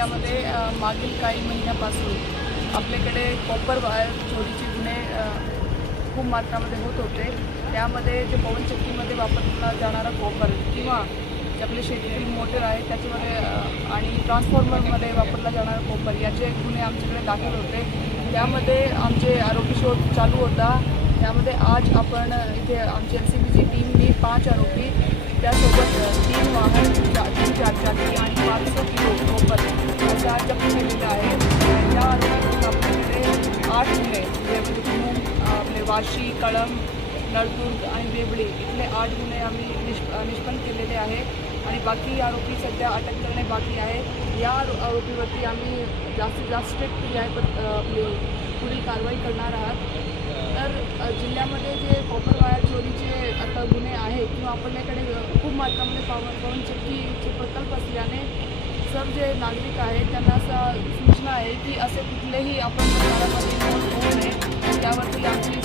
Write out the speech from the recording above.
जिल्ह्यामध्ये मागील काही महिन्यापासून आपल्याकडे कॉपर वायर चोरीचे गुन्हे खूप मात्रामध्ये होत होते। त्यामध्ये जे पवनचक्कीमध्ये वापरला जाणारा कॉपर किंवा जे आपले शेतीतील मोटर आहे त्याच्यामध्ये आणि ट्रान्सफॉर्मरमध्ये वापरला जाणारा कॉपर याचे गुन्हे आमच्याकडे दाखल होते। त्यामध्ये आमचे आरोपी शोध चालू होता। त्यामध्ये आज आपण इथे आमची LCBची टीमने 5 आरोपी त्यासोबत 3 वाहन 3 चारचाकी आणि 500 किलो कॉपर असा जप्त केलेला आहे। त्या आरोपीतून आपल्याकडे 8 गुन्हे म्हणजे आपले वाशी, कळंब, नळदुर्ग आणि देवळी इथले 8 गुन्हे आम्ही निष्पन्न केलेले आहे आणि बाकी आरोपी सध्या अटक करणे बाकी आहे। या आरोपीवरती आम्ही जास्तीत जास्त स्ट्रिक्ट आपली पुढील कारवाई करणार आहात। तर जिल्ह्यामध्ये जे कॉपर वायर चोरीचे आता गुन्हे आहेत किंवा आपल्याकडे खूप मात्रामध्ये पवनचक्कीचे प्रकल्प असल्याने सर्व जे नागरिक आहेत त्यांना असा सूचना आहे की असे कुठलेही आपण प्रकारामध्ये होऊ नये। त्यावरती आमची